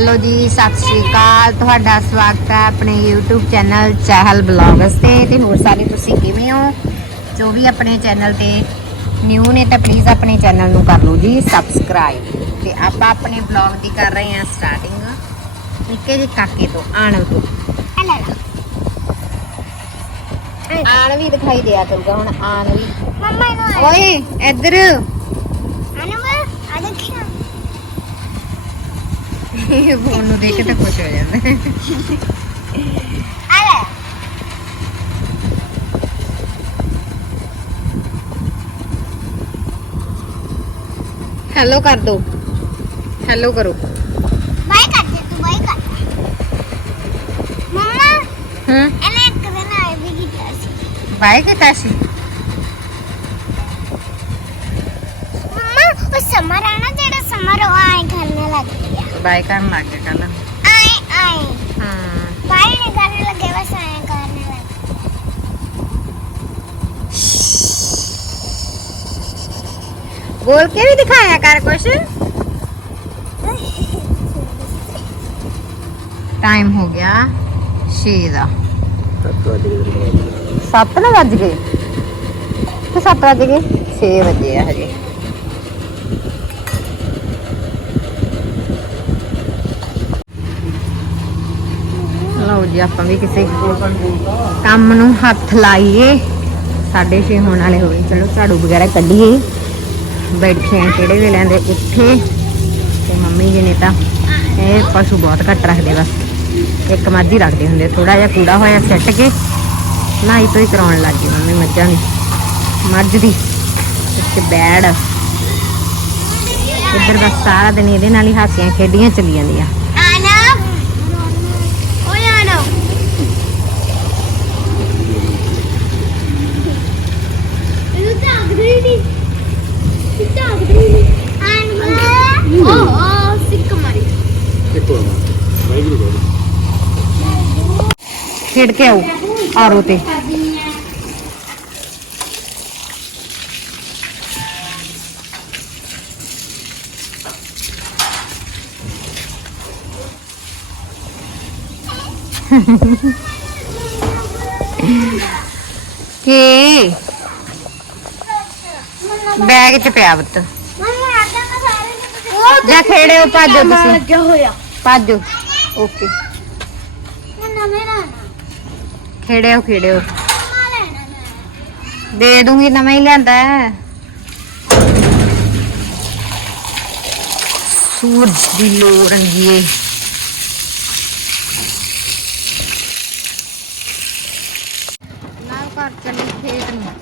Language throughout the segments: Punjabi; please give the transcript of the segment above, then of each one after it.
ਹੈਲੋ ਜੀ ਸਤਿ ਸ਼੍ਰੀ ਅਕਾਲ। ਤੁਹਾਡਾ ਸਵਾਗਤ ਹੈ ਆਪਣੇ YouTube ਚੈਨਲ ਚਹਿਲ ਬਲੌਗਸ ਤੇ। ਤੇ ਹੋਰ ਸਾਰੇ ਤੁਸੀਂ ਕਿਵੇਂ ਹੋ? ਜੋ ਵੀ ਆਪਣੇ ਚੈਨਲ ਤੇ ਨਿਊ ਨੇ ਤਾਂ ਪਲੀਜ਼ ਆਪਣੇ ਚੈਨਲ ਨੂੰ ਕਰ ਲਓ ਜੀ ਸਬਸਕ੍ਰਾਈਬ ਤੇ ਆਪਾਂ ਆਪਣੇ ਬਲੌਗ ਦੀ ਕਰ ਰਹੇ ਹਾਂ ਸਟਾਰਟਿੰਗ ਨਿੱਕੇ ਜਿਹੇ ਕਾਕੇ ਤੋਂ ਆਣਵ ਤੋਂ। ਆਣ ਵੀ ਦਿਖਾਈ ਦਿਆ ਕਰੂਗਾ ਹੁਣ ਆਣ ਵੀ ਮੰਮਾ ਨੂੰ ਓਏ ਇੱਧਰ। ਅਨੂ ਆ ਦੇਖਿਆ ਇਹ ਫੋਨ ਨੂੰ ਦੇਖ ਕੇ ਤਾਂ ਖੁਸ਼ ਹੋ ਜਾਂਦਾ। ਆ ਲੈ ਹੈਲੋ ਕਰ ਦੋ। ਹੈਲੋ ਕਰੋ। ਬਾਈ ਕਰ ਦੇ ਤੂੰ ਬਾਈ ਕਰ। ਮੰਮਾ ਹੂੰ। ਇਹਨੇ ਇੱਕ ਦਿਨ ਆਏ ਵੀ ਕੀਤਾ ਸੀ। ਬਾਏ ਕੀਤਾ ਸੀ? ਮੰਮਾ ਉਹ ਸਮਰ ਜਿਹੜਾ ਸਮਰ ਉਹ ਬਾਏ ਕਰਨ ਲੱਗ ਗਿਆ ਕੱਲ ਆਏ ਆਏ। ਹਾਂ। ਬਾਈ ਨੇ ਕਰਨ ਲੱਗੇ ਬਸ ਆਏ ਕਰਨ ਲੱਗ। ਬੋਲ ਕੇ ਵੀ ਦਿਖਾਇਆ ਕਰ ਕੁਛ। ਟਾਈਮ ਹੋ ਗਿਆ 6 ਦਾ। 7 ਨਾ ਵੱਜ ਗਏ। ਤੇ 7 ਵੱਜ ਗਏ? 6 ਵਜੇ ਆ ਹਜੇ ਲਓ ਜੀ ਆਪਾਂ ਵੀ ਕਿਸੇ ਕੰਮ ਨੂੰ ਹੱਥ ਲਾਈਏ। ਸਾਢੇ ਛੇ ਹੋਣ ਵਾਲੇ ਹੋਏ। ਚਲੋ ਝਾੜੂ ਵਗੈਰਾ ਕੱਢੀਏ। ਬੈਠੇ ਆ ਕਿਹੜੇ ਵੇਲੇ ਦੇ? ਉੱਠੇ ਤੇ ਮੰਮੀ ਜੀ ਨੇ ਤਾਂ ਇਹ ਪਸ਼ੂ ਬਹੁਤ ਘੱਟ ਰੱਖਦੇ ਬਸ। ਇੱਕ ਮੱਝ ਹੀ ਰੱਖਦੇ ਹੁੰਦੇ। ਥੋੜਾ ਜਿਹਾ ਕੂੜਾ ਹੋਇਆ ਸੱਟ ਕੇ ਨਹਾਈ ਤੋਂ ਹੀ ਕਰਾਉਣ ਲੱਗ ਗਈ ਮੰਮੀ ਮੱਝਾਂ ਦੀ ਮੱਝ ਦੀ। ਇੱਕ ਬੈੜ। ਇੱਧਰ ਬਸ ਸਾਰਾ ਦਿਨ ਇਹਦੇ ਨਾਲ ਹੀ ਹਾਸੀਆਂ ਖੇਡੀਆਂ ਚੱਲੀ ਜਾਂਦੀਆਂ ਆਨਾ ਓਏ ਆਨਾ ਇਹ ਖੇਡ ਕੇ ਆਓ ਆਰੋ ਤੇ। ਕੀ। ਬੈਗ ਚ ਪਿਆ ਪੁੱਤ। ਮੰਮਾ ਆਦਾ ਮੈਂ ਭਾਜੋ ਤੁਸੀਂ। ਲੱਗਿਆ ਹੋਇਆ ਭਾਜੋ ਓਕੇ ਖੇੜਿਓ ਖੇੜਿਓ ਦੇ ਦੂੰਗੀ, ਨਵਾਂ ਹੀ ਲਿਆਂਦਾ ਹੈ। ਸੂਰਜ ਦੀ ਲੋ ਰੰਗੀਏ ਨਾਲ ਘਰ ਚੱਲੀ ਖੇਤ ਨੂੰ।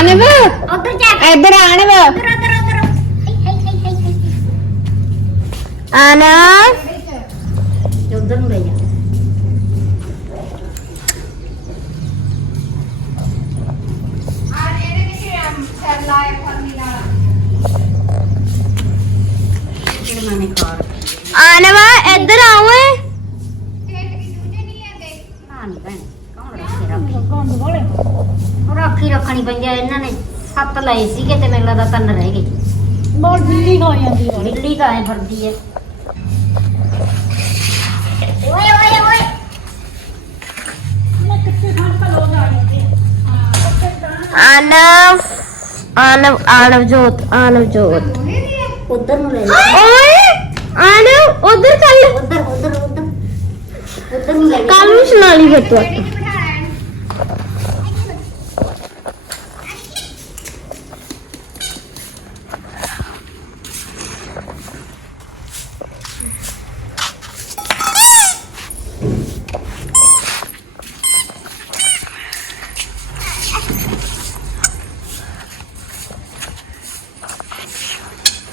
ਆਨਵ ਉਧਰ ਜਾ ਇੱਧਰ ਆਨਵ ਉਧਰ ਉਧਰ ਉਧਰ। ਆਨਵ ਰਾਖੀ ਰੱਖਣੀ ਪੈਂਦੀ ਆ ਇਹਨਾਂ ਨੇ ਸੱਤ ਲਏ ਸੀਗੇ ਤੇ ਮੈਨੂੰ ਲੱਗਦਾ ਤਿੰਨ ਰਹਿ ਗਏ। ਬਹੁਤ ਦਿੱਲੀ ਹੋ ਜਾਂਦੀ ਹੈ ਬਿੱਲੀ ਤਾਂ ਐ ਫਰਦੀ ਐ। ਓਏ ਓਏ ਓਏ ਮੈਂ ਕਿੱਥੇ ਖੜ ਕੇ ਲੋ ਜਾਣੀ ਆਨਵ ਆਨਵ ਆਨਵ ਜੋਤ ਆਨਵ ਜੋਤ ਉਧਰ ਨੂੰ ਲੈ ਓਏ ਆਨਵ ਉਧਰ ਚੱਲ। ਉਧਰ ਉਧਰ। ਉਧਰ ਉਧਰ ਨੂੰ ਲੈ ਜਾ ਕੱਲ ਨੂੰ ਸੁਣਾ ਲਈ ਫਿਰ ਤੂੰ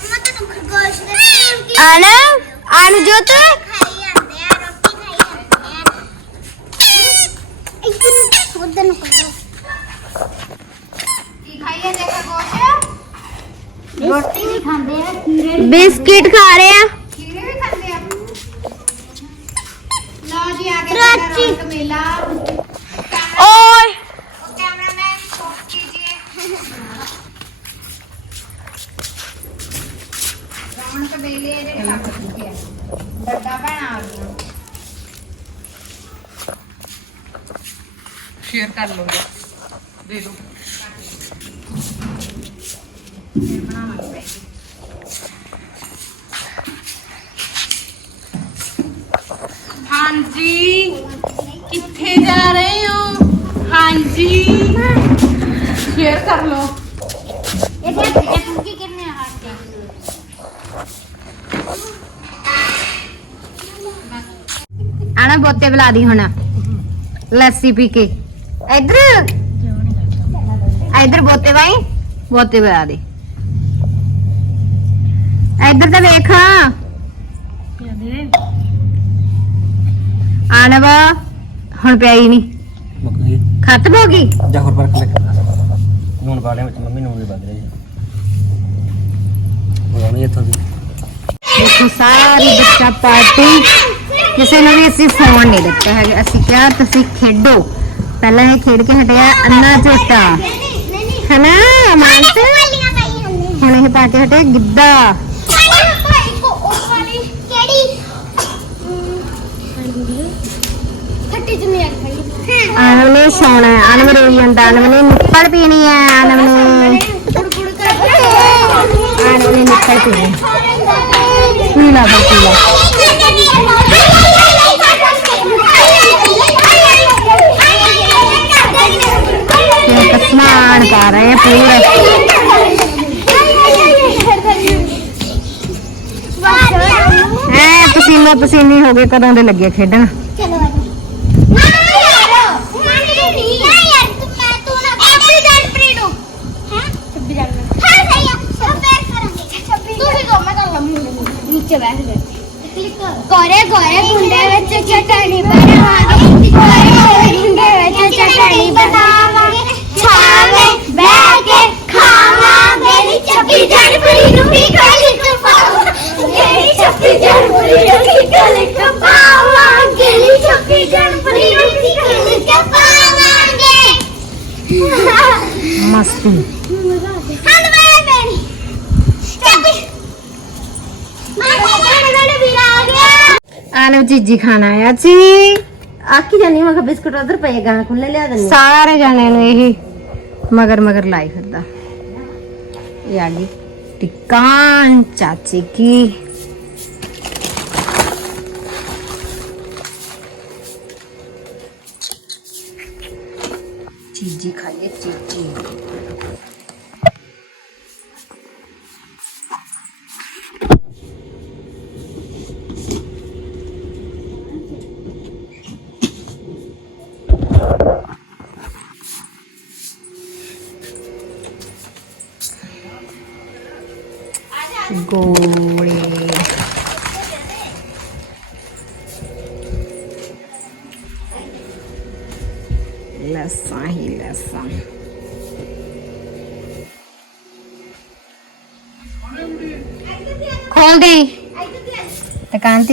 ਮੈਂ ਤਾਂ ਖਰਗੋਸ਼ ਦੇ ਟਾਈਮ ਕੀ ਆਨਵ ਆਨਵ ਜੋਤ ਖਾਈ ਜਾਂਦੇ ਆ ਰੋਟੀ ਖਾਈ ਜਾਂਦੇ ਆ ਇੱਧਰ ਨੂੰ ਉਧਰ ਨੂੰ ਕਰੋ ਰੋਟੀ ਵੀ ਖਾਂਦੇ ਆ ਖੀਰੇ ਬਿਸਕਿਟ ਖਾ ਰਹੇ ਆ ਰੋਟੀ ਓ ਸ਼ੇਅਰ ਕਰ ਲਓ ਦੇ ਦਿਓ ਹਾਂਜੀ ਕਿੱਥੇ ਜਾ ਰਹੇ ਹੋ ਹਾਂਜੀ ਸ਼ੇਅਰ ਕਰ ਲਓ ਇਹ ਇਹ ਕੀ ਕਰਨੇ ਆ ਹੱਟ ਆਣਾ ਬੋਤੇ ਬੁਲਾ ਦੀ ਹੁਣ। ਲੱਸੀ ਪੀ ਕੇ। ਇੱਧਰ। ਇੱਧਰ ਬੋਤੇ ਬਾਈ। ਬੋਤੇ ਬੁਲਾ ਦੇ। ਇੱਧਰ ਤਾਂ ਵੇਖ। ਆਣਾ ਵਾ ਹੁਣ ਪਿਆ ਹੀ ਨਹੀਂ ਮੁੱਕ ਗਈ ਖਤਮ ਹੋ ਗਈ? ਜਾ ਹੋਰ ਪਰ ਕਲਿੱਕ ਨੂਨ ਪਾ ਲਿਆ ਵਿੱਚ ਮੰਮੀ ਨੂਨ ਨਹੀਂ ਪਾ ਰਹੀ ਉਹ ਨਹੀਂ ਇੱਥੋਂ ਦੀ। ਦੇਖੋ ਸਾਰੀ ਬੱਚਾ ਪਾਰਟੀ। ਕਿਸੇ ਨੂੰ ਵੀ ਅਸੀਂ ਫੋਨ ਨਹੀਂ ਦਿੱਤਾ ਹੈਗਾ। ਅਸੀਂ ਕਿਹਾ, ਤੁਸੀਂ ਖੇਡੋ। ਪਹਿਲਾਂ ਇਹ ਖੇਡ ਕੇ ਹਟਿਆ ਅੰਨਾ ਝੋਟਾ ਹਨਾ, ਮਾਨਸ? ਨੇ ਹੁਣ ਇਹ ਪਾ ਕੇ ਹਟੇ ਗਿੱਧਾ। ਵਾਲੀ ਨੇ ਸੌਣਾ ਆਨਮ ਰੋਈ ਜਾਂਦਾ। ਆਨਵ ਨੇ ਨਿੱਪੜ ਪੀਣੀ ਹੈ ਆਨਮ ਨੇ ਕੁੜਕੁੜ ਨੇ ਨਿੱਪਲ ਪੀਣੀ ਹੈ। ਪੀ ਲਾ ਬਈ, ਪੀ ਲਾ ਇਹ ਤਾਂ ਸਮਾਨ ਪਾ ਰਹੇ ਆ ਪੂਰਾ ਐ ਪਸੀਨੋ ਗਲੀ ਚ ਪਾਵਾਂਗੇ ਨੀ 26 ਜਨਵਰੀ ਨੂੰ ਵੀ ਗਲੀ ਚ ਪਾਵਾਂਗੇ ਮਸਤੀ ਹੰਦ ਮੇਰੇ ਚੱਪੀ ਮਾਤਾ ਗਾਣੇ ਗਾਣੇ ਵੀਰ ਆ ਗਿਆ ਆਨਵ ਚੀਜੀ ਖਾਣਾ ਆਇਆ ਸੀ ਆਕੀ ਜਾਨੀ ਮੈਂ ਬਿਸਕੁਟ ਉਧਰ ਪਏ ਗਾਂ ਖੁੱਲੇ ਲਿਆ ਦਿੰਦੀ ਸਾਰੇ ਜਾਣਿਆਂ ਨੂੰ ਇਹ ਮਗਰ ਮਗਰ ਲਾਈ ਫਿਰਦਾ। ਇਹ ਆ ਗਈ ਟਿਕਾਨ ਚਾਚੀ ਕੀ।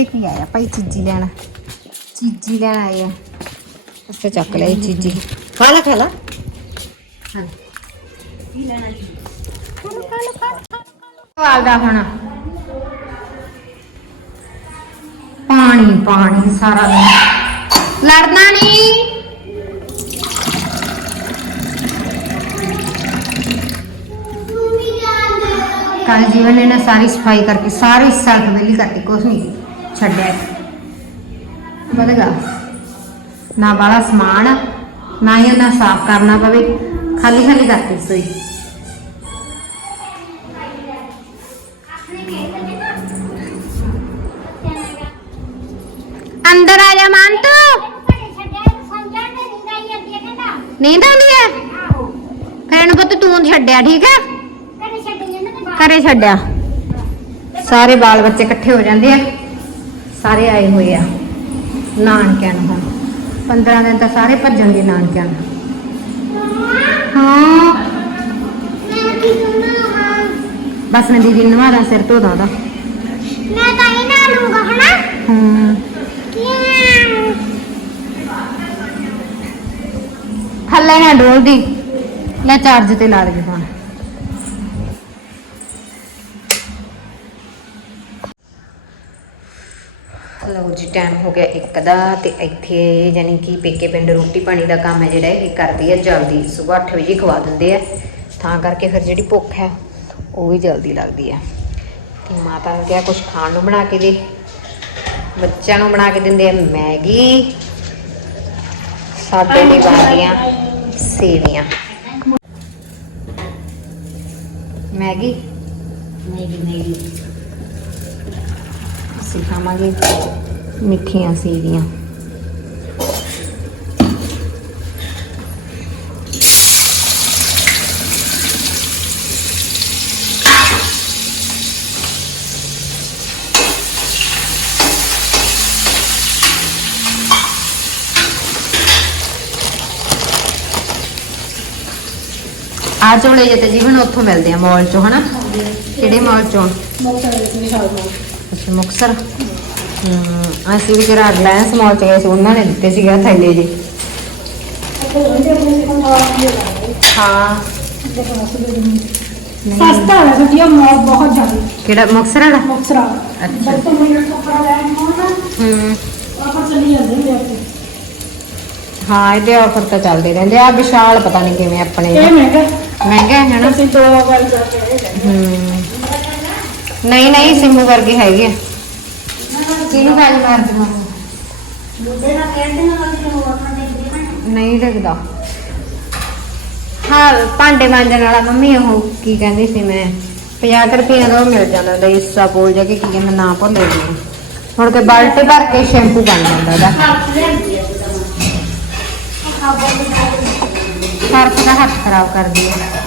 ਕੀ ਆਇਆ ਭਾਈ ਚੀਜ਼ੀ ਲੈਣਾ ਚੀਜ਼ੀ ਲੈਣ ਆਏ ਆ ਉਸੇ ਚੱਕ ਲਈ ਚੀਜ਼ੀ ਖਾ ਲਾ ਖਾ ਲਾ ਵਾਲਦਾ ਹੁਣ ਪਾਣੀ ਪਾਣੀ ਸਾਰਾ ਦਿਨ ਲੜਨਾ ਨਹੀਂ ਕੱਲ ਜੀਵਨ ਨੇ ਨਾ ਸਾਰੀ ਸਫ਼ਾਈ ਕਰਕੇ ਸਾਰੀ ਸੜਕ ਵੇਲੀ ਕਰਤੀ ਕੁਛ ਨਹੀਂ ਛੱਡਿਆ ਵਧਗਾ ਨਾ ਬਾਲਾ ਸਮਾਨ ਨਾ ਹੀ ਉਹਨਾਂ ਸਾਫ਼ ਕਰਨਾ ਪਵੇ। ਖਾਲੀ ਖਾਲੀ ਕਰਤੀ ਸੋਈ ਅੰਦਰ ਆ ਜਾ ਮਨ ਤੂੰ ਨੀਂਦ ਆਉਂਦੀ ਹੈ? ਕਹਿਣ ਪੁੱਤ, ਤੂੰ ਛੱਡਿਆ, ਠੀਕ ਹੈ? ਘਰੇ ਛੱਡਿਆ। ਸਾਰੇ ਬਾਲ ਬੱਚੇ ਇਕੱਠੇ ਹੋ ਜਾਂਦੇ ਆ। ਸਾਰੇ ਆਏ ਹੋਏ ਆ ਨਾਨਕਿਆਂ ਨੂੰ ਹੁਣ। 15 ਦਿਨ ਤਾਂ ਸਾਰੇ ਭੱਜਣ ਦੇ ਨਾਨਕਿਆਂ ਨੂੰ। ਹਾਂ। ਬਸ ਨੇ ਦੀਦੀ ਨੂੰ ਮਾਰਾ ਸਿਰ ਧੋਦਾ ਉਹਦਾ। ਮੈਂ ਤਾਂ ਹੀ ਨਾ ਲੂੰਗਾ ਹਨਾ? ਹੂੰ। ਥੱਲੇ ਨਾ ਡੋਲਦੀ। ਲੈ ਚਾਰਜ ਤੇ ਲਾ ਦੇ ਹੁਣ ਲਓ ਜੀ ਟਾਈਮ ਹੋ ਗਿਆ ਇੱਕ ਦਾ ਤੇ ਇੱਥੇ ਯਾਨੀ ਕਿ ਪੇਕੇ ਪਿੰਡ ਰੋਟੀ ਪਾਣੀ ਦਾ ਕੰਮ ਹੈ ਜਿਹੜਾ ਇਹ ਕਰਦੀ ਹੈ ਜਲਦੀ ਸਵੇਰ 8 ਵਜੇ ਖਵਾ ਦਿੰਦੇ ਆ। ਤਾਂ ਕਰਕੇ ਫਿਰ ਜਿਹੜੀ ਭੁੱਖ ਹੈ ਉਹ ਵੀ ਜਲਦੀ ਲੱਗਦੀ ਹੈ ਤੇ ਮਾਤਾ ਨੇ ਕਿਹਾ ਕੁਝ ਖਾਣ ਨੂੰ ਬਣਾ ਕੇ ਦੇ। ਬੱਚਿਆਂ ਨੂੰ ਬਣਾ ਕੇ ਦਿੰਦੇ ਆ ਮੈਗੀ ਸਾਡੇ ਲਈ ਬਣਦੀਆਂ ਸੇਵੀਆਂ। ਮੈਗੀ? Maggi Maggi. ਅਸੀਂ ਖਾਵਾਂਗੇ। ਮਿੱਠੀਆਂ ਸੇਵੀਆਂ ਆ ਝੋਲੇ ਜੇ ਤੇ ਜੀਵਨ ਉੱਥੋਂ ਮਿਲਦੇ ਆ ਮਾਲ ਚੋਂ ਹਨਾ? ਕਿਹੜੇ ਮਾਲ ਚੋਂ? ਅੱਛਾ ਮੁਕਸਰ ਹਮ ਅਸੀਂ ਵੀ ਕਿਹੜਾ ਰਿਲਾਇੰਸ ਮਾਲ ਚ ਗਏ ਸੀ ਉਹਨਾਂ ਨੇ ਦਿੱਤੇ ਸੀਗਾ ਥੈਲੇ ਜੀ ਹਾਂ। ਸਸਤਾ ਹੈ ਵਧੀਆ ਮੌਲ ਬਹੁਤ ਜ਼ਿਆਦਾ। ਕਿਹੜਾ ਮੁਕਸਰ ਵਾਲਾ? ਮੁਕਸਰਾ ਅੱਛਾ। ਬੱਤੋਂ ਮੇਰੇ ਕੱਪੜਾ ਲੈਣ ਹੋਣ ਨਾ ਹਮ ਆਪਾਂ ਚੱਲੀ ਜਾਂਦੇ ਨੇ ਇੱਥੇ। ਹਾਂ ਇਹਦੇ ਆਫਰ ਤਾਂ ਚੱਲਦੇ ਰਹਿੰਦੇ ਆ। ਵਿਸ਼ਾਲ ਪਤਾ ਨਹੀਂ ਕਿਵੇਂ ਆਪਣੇ ਇਹ ਮਹਿੰਗਾ। ਮਹਿੰਗਾ ਹੈ ਨਾ ਅਸੀਂ ਦੋ ਵਾਰ ਜਾ ਕੇ ਆਏ। ਨੇ। ਹਮ ਨਹੀਂ ਨਹੀਂ ਸਿੰਮੂ ਵਰਗੇ ਹੈਗੇ ਆ। ਕਿਹਨੂੰ ਗੱਲ ਮਾਰਦੀ ਮਾਂ ਦੂਜੇ ਨਾਲ ਖੇਡਦੇ ਅਸੀਂ ਹੋਰ ਨਾ ਦੇਖਦੇ ਨਾ। ਨਹੀਂ ਲੱਗਦਾ ਹਾਂ ਭਾਂਡੇ ਮਾਂਜਣ ਵਾਲਾ ਮੰਮੀ ਉਹ ਕੀ ਕਹਿੰਦੀ ਸੀ ਮੈਂ 50 ਰੁਪਏ ਦਾ ਉਹ ਮਿਲ ਜਾਂਦਾ ਹੁੰਦਾ ਇਸਾ ਬੋਲ ਜਾ ਕੇ ਕੀ ਕਹਿੰਦਾ ਨਾ ਭੁੱਲ ਗਈ ਹੁਣ ਕੇ ਬਾਲਟੀ ਭਰ ਕੇ ਸ਼ੈਂਪੂ ਬਣ ਜਾਂਦਾ ਉਹਦਾ। ਸਰਫ ਦਾ ਹੱਥ ਖਰਾਬ ਕਰਦੀ ਹੈ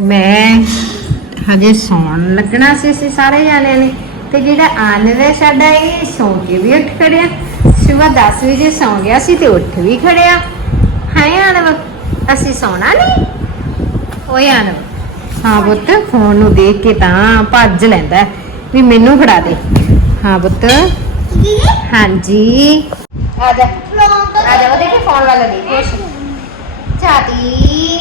ਮੈਂ ਹਜੇ ਸੌਣ ਲੱਗਣਾ ਸੀ ਅਸੀਂ ਸਾਰੇ ਜਾਣਿਆਂ ਨੇ। ਤੇ ਜਿਹੜਾ ਆਨਵੇ ਸਾਡਾ ਇਹ ਸੌਂ ਕੇ ਵੀ ਉੱਠ ਖੜਿਆ। ਸਵੇਰ 10 ਵਜੇ ਸੌਂ ਗਿਆ ਸੀ ਤੇ ਉੱਠ ਵੀ ਖੜਿਆ। ਹਾਏ ਆਨਵ, ਅਸੀਂ ਸੌਣਾ ਨਹੀਂ? ਓਏ ਆਨਵ, ਹਾਂ ਪੁੱਤ ਫੋਨ ਨੂੰ ਦੇਖ ਕੇ ਤਾਂ ਭੱਜ ਲੈਂਦਾ ਵੀ ਮੈਨੂੰ ਫੜਾ ਦੇ। ਹਾਂ ਪੁੱਤ। ਹਾਂਜੀ। ਆ ਜਾ। ਆ ਜਾ, ਉਹ ਦੇਖੇ ਫੋਨ ਵਾਲਾ ਦੇਖ। ਚਾਤੀ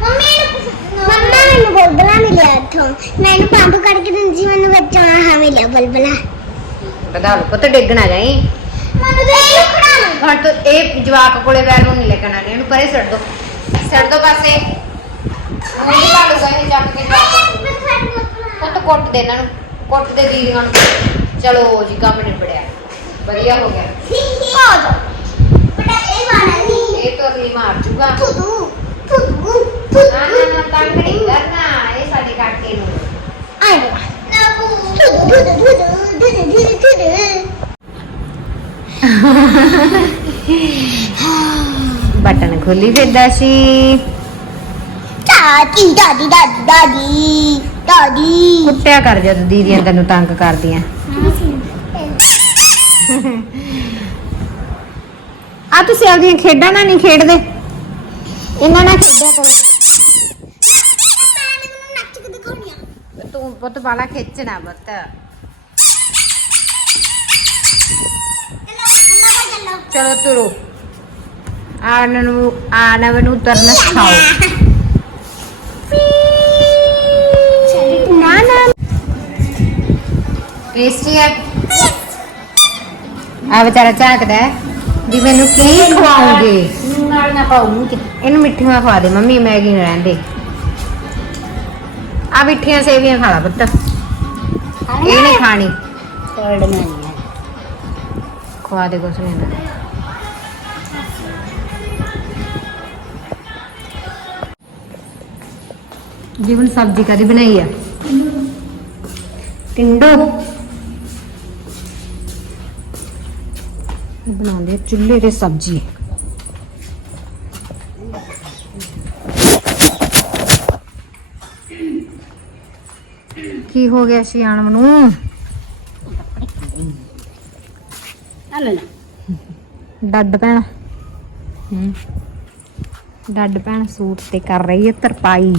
ਮੰਮੀ ਨੂੰ ਮੰਮਾ ਮੈਨੂੰ ਬਲਬਲਾ ਮਿਲਿਆ ਇੱਥੋਂ। ਮੈਨੂੰ ਪੰਪ ਕਰਕੇ ਦਿੰਦੀ ਮੈਨੂੰ ਬੱਚਾ ਹਾਂ ਮਿਲਿਆ ਬਲਬਲਾ। ਬਦਾ ਪੁੱਤ ਡਿੱਗਣਾ ਜਾਈ। ਮੈਨੂੰ ਤੇ ਇਹ ਖੜਾ ਨੂੰ ਹੁਣ ਤੂੰ ਇਹ ਜਵਾਕ ਕੋਲੇ ਬੈਲ ਨੂੰ ਨਹੀਂ ਲੱਗਣਾ ਨੇ ਇਹਨੂੰ ਪਰੇ ਛੱਡ ਦੋ। ਛੱਡ ਦੋ ਪਾਸੇ। ਉਹ ਨਹੀਂ ਭਾਲੂਗਾ ਇਹ ਚੱਕ ਕੇ। ਜਵਾਕ ਪੁੱਤ ਕੁੱਟ ਦੇ ਇਹਨਾਂ ਨੂੰ। ਕੁੱਟ ਦੇ ਦੀਦੀਆਂ ਨੂੰ। ਚਲੋ ਜੀ ਕੰਮ ਨਿਬੜਿਆ। ਵਧੀਆ ਹੋ ਗਿਆ। ਆ ਜਾ ਪਟਾਕੇ ਮਾਰਨੀ ਇਹ ਤੁਰਲੀ ਮਾਰ ਜੂਗਾ ਤੁਦੂ ਤੁਦੂ ਨਾ ਨਾ ਨਾ ਤੰਗ ਨਹੀਂ ਕਰਨਾ ਇਹ ਸਾਡੇ ਕਾਕੇ ਨੂੰ ਆਏ ਨਾ ਤੁਦੂ ਤੁਦੂ ਤੁਦੂ ਤੁਦੂ ਤੁਦੂ ਖੋਲੀ ਫਿਰਦਾ ਸੀ। ਦਾਦੀ ਦਾਦੀ ਦਾਦੀ ਦਾਦੀ ਦਾਦੀ। ਕੁੱਟਿਆ ਕਰ ਜਦ ਦੀਦੀਆਂ ਤੈਨੂੰ ਤੰਗ ਕਰਦੀਆਂ। ਆ ਤੁਸੀਂ ਆਪਦੀਆਂ ਖੇਡਾਂ ਨਾਲ ਨਹੀਂ ਖੇਡਦੇ? ਇਹਨਾਂ ਨਾਲ ਖੇਡਿਆ ਕਰੋ। ਤੂੰ ਪੁੱਤ ਬਾਲਾ ਖਿੱਚਣਾ ਪੁੱਤ। ਚਲੋ ਤੁਰੋ। ਆਨ ਨੂੰ ਆਨਵ ਨੂੰ ਤੁਰਨ ਸਿਖਾਓ ਨਾ ਨਾ ਟੇਸਟੀ ਹੈ ਆ ਵਿਚਾਰਾ ਝਾਕਦਾ ਹੈ ਵੀ ਮੈਨੂੰ ਕੀ ਖਵਾਉਂਗੇ ਨੂਨ ਨਾਲ ਨਾ ਪਾਉ ਮੂੰਹ ਚ ਇਹਨੂੰ ਮਿੱਠੀਆਂ ਖਵਾ ਦੇ ਮੰਮੀ ਮੈਗੀ ਨਹੀਂ ਰਹਿੰਦੇ ਆ ਮਿੱਠੀਆਂ ਸੇਵੀਆਂ ਖਾ ਲਾ ਪੁੱਤ ਇਹ ਨਹੀਂ ਖਾਣੀ ਕਰੜੀਆਂ ਨਹੀਂ ਖਵਾ ਦੇ ਕੁਛ ਨਹੀਂ ਜੀਵਨ ਸਬਜ਼ੀ ਕਦੀ ਬਣਾਈ ਆ? ਟਿੰਡੋ। ਇਹ ਬਣਾਉਂਦੇ ਆ ਚੁੱਲ੍ਹੇ ਤੇ ਸਬਜ਼ੀ। ਕੀ ਹੋ ਗਿਆ ਸਿਆਣਮ ਨੂੰ? ਡੱਡ ਭੈਣ। ਹੂੰ। ਡੱਡ ਭੈਣ ਸੂਟ ਤੇ ਕਰ ਰਹੀ ਹੈ ਤਰਪਾਈ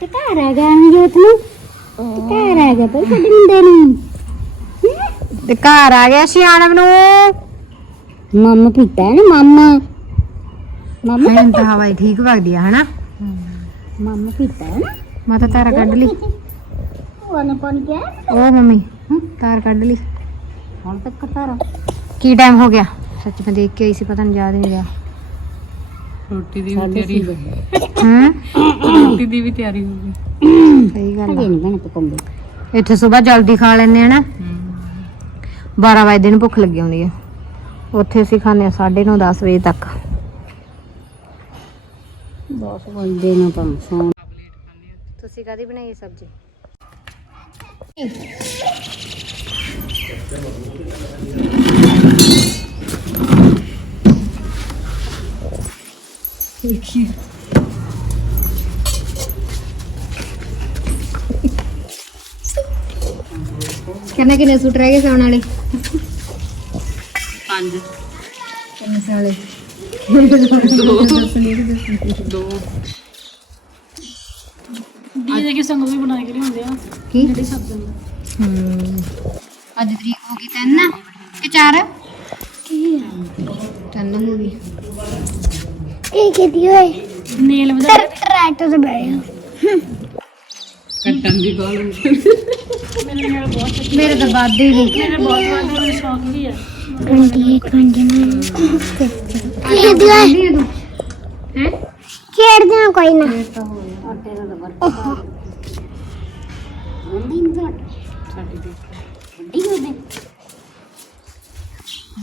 ਤੇ ਘਰ ਆ ਗਿਆ ਜੋਤ ਨੂੰ? ਤੇ ਘਰ ਆ ਗਿਆ ਪਰ ਸਾਡੇ ਮੁੰਡੇ ਨੂੰ। ਤੇ ਘਰ ਆ ਗਿਆ ਸਿਆਣਮ ਨੂੰ। ਮੰਮਾ ਪੀਤਾ ਹੈ ਨਾ ਮੰਮਾ। ਮੰਮਾ ਹੁਣ ਤਾਂ ਹਵਾ ਠੀਕ ਵਗਦੀ ਆ ਹਨਾ? ਮੰਮਾ ਪੀਤਾ ਹੈ ਨਾ। ਮੈਂ ਤਾਂ ਤਾਰਾ ਕੱਢ ਲਈ। ਪਾਣੀ ਮੰਮੀ ਤਾਰ ਕੱਢ ਲਈ। ਹੁਣ ਤੱਕ ਕਰਤਾਰਾ ਕੀ ਟਾਈਮ ਹੋ ਗਿਆ? ਸੱਚ ਮੈਂ ਦੇਖ ਕੇ ਆਈ ਸੀ ਪਤਾ ਨਹੀਂ ਯਾਦ ਨਹੀਂ ਰਿਹਾ। ਰੋਟੀ ਦੀ ਸਾਡੇ ਸੀ ਹੂੰ? ਰੋਟੀ ਦੀ ਵੀ ਤਿਆਰੀ ਹੋ ਗਈ। ਸਹੀ ਗੱਲ ਆ। ਨਹੀਂ ਬਣੇ ਪਕਾਉਂਦੇ ਇੱਥੇ ਸਵੇਰ ਜਲਦੀ ਖਾ ਲੈਂਦੇ ਆ ਨਾ। 12 ਵਜੇ ਨੂੰ ਭੁੱਖ ਲੱਗੀ ਹੁੰਦੀ ਆ। ਉੱਥੇ ਅਸੀਂ ਖਾਂਦੇ ਆ 9:30 10 ਵਜੇ ਤੱਕ। ਬਹੁਤ ਵਜਦੇ ਨਾ ਸੌਣ। ਤੁਸੀਂ ਕਾਦੀ ਬਣਾਈ ਸਬਜ਼ੀ? ਕਿੰਨੇ ਕਿੰਨੇ ਸੂਟ ਰਹਿ ਗਏ ਸੌਣ ਵਾਲੇ? ਪੰਜ। ਕਿੰਨੇ ਸਾਲੇ ਦੀਏ ਕਿ ਸੰਗ ਵੀ ਬਣਾ ਕੇ ਲਿਆਉਂਦੇ ਆ। ਕੀ? ਜਿਹੜੀ ਸਬਜ਼ੀ ਹਮ ਅੱਜ ਤਰੀਕ ਹੋ ਗਈ ਤਿੰਨ। ਕਿ ਚਾਰ? ਤਿੰਨ ਹੋ ਗਈ। ਕੀ ਕੀਤੀ ਓਏ। ਨੇਲ ਵਧਾ ਟਰੈਕਟਰ ਤੇ ਬੈਠ ਕੱਟਣ ਦੀ ਗੱਲ ਮੇਰੇ ਨਾਲ ਬਹੁਤ ਮੇਰੇ ਤਾਂ ਵਾਦੇ ਹੀ ਨਹੀਂ। ਮੇਰੇ ਬਹੁਤ ਵਾਰ ਮੈਨੂੰ ਸ਼ੌਕ ਵੀ ਆ। 28 29 ਖੇਡਦੇ ਹੈ? ਖੇਡਦੇ ਆ ਕੋਈ ਨਾ। ਆਟੇ ਦਾ ਵਰਕ ਮੰਦੀ ਤਾਂ ਸਾਡੀ ਦੀ ਵੱਡੀ ਉਹਦੇ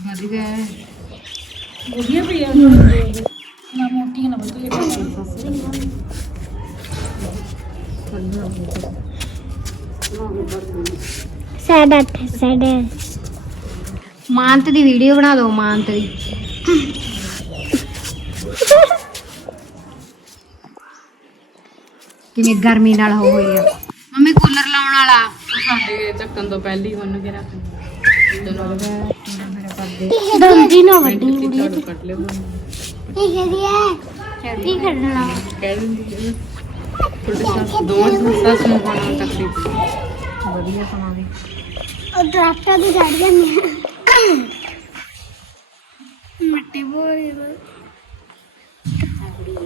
ਵਧ ਗਿਆ। ਵਧੀਆ ਵੀ ਆ ਨਾ ਮੋਟੀ ਨਾ ਵਧੀਆ ਸਾਡਾ ਸਾਡਾ। ਮਾਨਤ ਦੀ ਵੀਡੀਓ ਬਣਾ ਦਿਓ ਮਾਨਤ ਦੀ। ਕਿਵੇਂ ਗਰਮੀ ਨਾਲ ਹੋ ਹੋਈ ਆ। ਮੰਮੀ ਕੂਲਰ ਲਾਉਣ ਵਾਲਾ। ਸਾਡੇ ਚੱਕਣ ਤੋਂ ਪਹਿਲੀ ਉਹਨੂੰ ਕੇ ਰੱਖ ਦੰਦੀ ਨਾ ਵੱਡੀ ਕੁੜੀ ਝਾੜੂ ਕੱਟ ਲਿਓ। ਕੀ ਕਹਦੀ ਹੈ ਕੀ ਖੇਡਣਾ ਕਹਿ ਦਿੰਦੀ ਦੋ ਸੱਸ ਨੂੰ ਪਾਣਾ ਤਕਲੀਫ। ਵਧੀਆ ਸਮਾਂ ਵੀ। ਉਹ ਟਰੈਕਟਰ ਦੀ ਚੜ ਜਾਂਦੀ ਹੈ ਮਿੱਟੀ ਬੋਰੀ ਦਾ।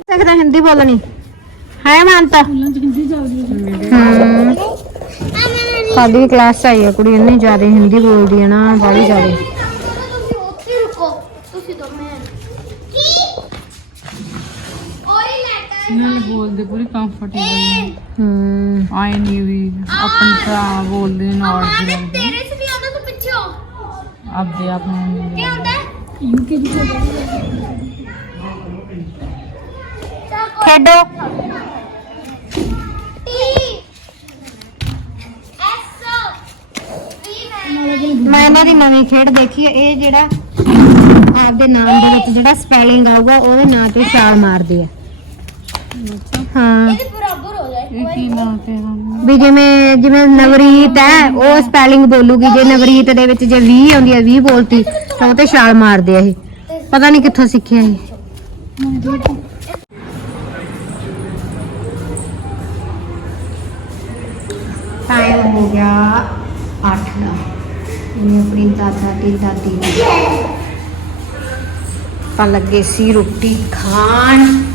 ਸਕਦਾ ਹਿੰਦੀ ਬੋਲਣੀ। ਹੈ ਮਾਨਤਾ। ਹੈ। ਸਾਡੀ ਕਲਾਸ ਆਈ ਆ ਕੁੜੀ ਇੰਨੀ ਜ਼ਿਆਦਾ ਹਿੰਦੀ ਬੋਲਦੀ ਹੈ ਨਾ ਬਾਹਲੀ ਜ਼ਿਆਦਾ ਤੁਸੀਂ ਉੱਥੇ ਰੁਕੋ ਤੁਸੀਂ ਦੋਵੇਂ ਕੀ ਕੋਈ ਲੈਟਰ ਇਹਨਾਂ ਨੇ ਬੋਲਦੇ ਪੂਰੀ ਕੰਫਰਟੇਬਲ ਨੇ। ਹਮ ਆਏ ਨਹੀਂ ਵੀ ਆਪਣੀ ਤਰ੍ਹਾਂ ਬੋਲਦੇ ਨੇ ਆਹ ਤੇਰੇ ਸੇ ਵੀ ਆਉਂਦਾ ਤੂੰ ਪਿੱਛੋਂ। ਆਪਦੇ ਆਪ ਨੂੰ ਕੀ ਹੁੰਦਾ ਯੂਕੇ ਦੀ ਖੇਡੋ। ਟੀ ਐਸ ਵੀ ਮੈਂ ਇਹਨਾਂ ਦੀ ਨਵੀਂ ਖੇਡ ਦੇਖੀ ਹੈ ਇਹ ਜਿਹੜਾ ਆਪਦੇ ਨਾਮ ਦੇ ਵਿੱਚ ਜਿਹੜਾ ਸਪੈਲਿੰਗ ਆਊਗਾ ਉਹਦੇ ਨਾਂ ਤੇ ਛਾਲ ਮਾਰਦੇ ਆ ਹਾਂ। ਇਹਦੇ ਬਰਾਬਰ ਹੋ ਜਾਏ ਇਹ ਕੀ ਨਾਮ ਤੇ ਵੀ ਜਿਵੇਂ ਜਿਵੇਂ ਨਵਰੀਤ ਹੈ, ਉਹ ਸਪੈਲਿੰਗ ਬੋਲੂਗੀ, ਜੇ ਨਵਰੀਤ ਦੇ ਵਿੱਚ ਜੇ 20 ਆਉਂਦੀ ਹੈ 20 ਬੋਲਤੀ, ਤਾਂ ਉਹ ਤੇ ਛਾਲ ਮਾਰਦੇ ਆ ਇਹ। ਪਤਾ ਨਹੀਂ ਕਿੱਥੋਂ ਸਿੱਖਿਆ ਇਹ। ਟਾਈਮ ਹੋ ਗਿਆ 8 ਦਾ। ਇਹਨੇ ਆਪਣੀ ਦਾਦਾ ਤੇ ਦਾਦੀ ਨੂੰ। ਆਪਾਂ ਲੱਗੇ ਸੀ ਰੋਟੀ ਖਾਣ।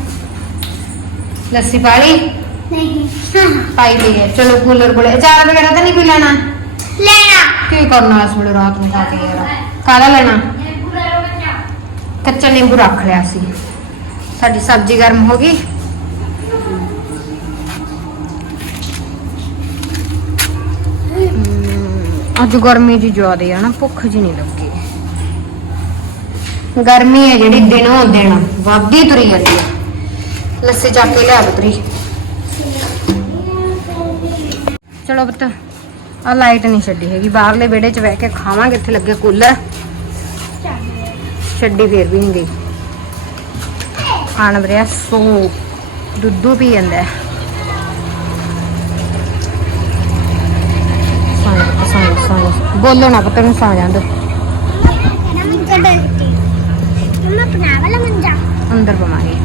ਲੱਸੀ ਪਾਲੀ ਨਹੀਂ। ਪਾਈ ਦੀ ਹੈ। ਚਲੋ ਕੂਲਰ ਕੋਲੇ। ਅਚਾਰ ਵਗੈਰਾ ਤਾਂ ਨਹੀਂ ਕੋਈ ਲੈਣਾ? ਲੈਣਾ। ਕੀ ਕਰਨਾ ਇਸ ਵੇਲੇ ਰਾਤ ਨੂੰ ਖਾ ਕੇ ਯਾਰ? ਕਾਹਦਾ ਲੈਣਾ? ਕੱਚਾ ਨਿੰਬੂ ਰੱਖ ਲਿਆ ਸੀ। ਸਾਡੀ ਸਬਜ਼ੀ ਗਰਮ ਹੋ ਗਈ। ਹਮ, ਅੱਜ ਗਰਮੀ ਜੀ ਜ਼ਿਆਦੇ ਆ ਨਾ ਭੁੱਖ ਜੀ ਨਹੀਂ ਲੱਗੀ। ਗਰਮੀ ਹੈ ਜਿਹੜੀ ਦਿਨੋਂ ਦਿਨ ਵੱਧਦੀ ਤੁਰੀ ਜਾਂਦੀ ਹੈ। ਲੱਸੀ ਚੱਕ ਕੇ ਲਿਆ ਬਤਰੀ ਚਲੋ ਪੁੱਤ ਆ ਲਾਈਟ ਨਹੀਂ ਛੱਡੀ ਹੈਗੀ। ਬਾਹਰਲੇ ਵਿਹੜੇ 'ਚ ਬਹਿ ਕੇ ਖਾਵਾਂਗੇ ਇੱਥੇ ਲੱਗੇ ਕੂਲਰ। ਛੱਡੀ ਫੇਰ ਵੀ ਨਹੀਂ ਗਈ। ਆਣ ਵਰਿਆ ਸੋ ਦੁੱਧੂ ਪੀ ਜਾਂਦਾ ਬੋਲੋ ਨਾ ਪੁੱਤ ਨੂੰ ਸੌਂ ਜਾਂਦੇ ਅੰਦਰ ਪਵਾਂਗੇ।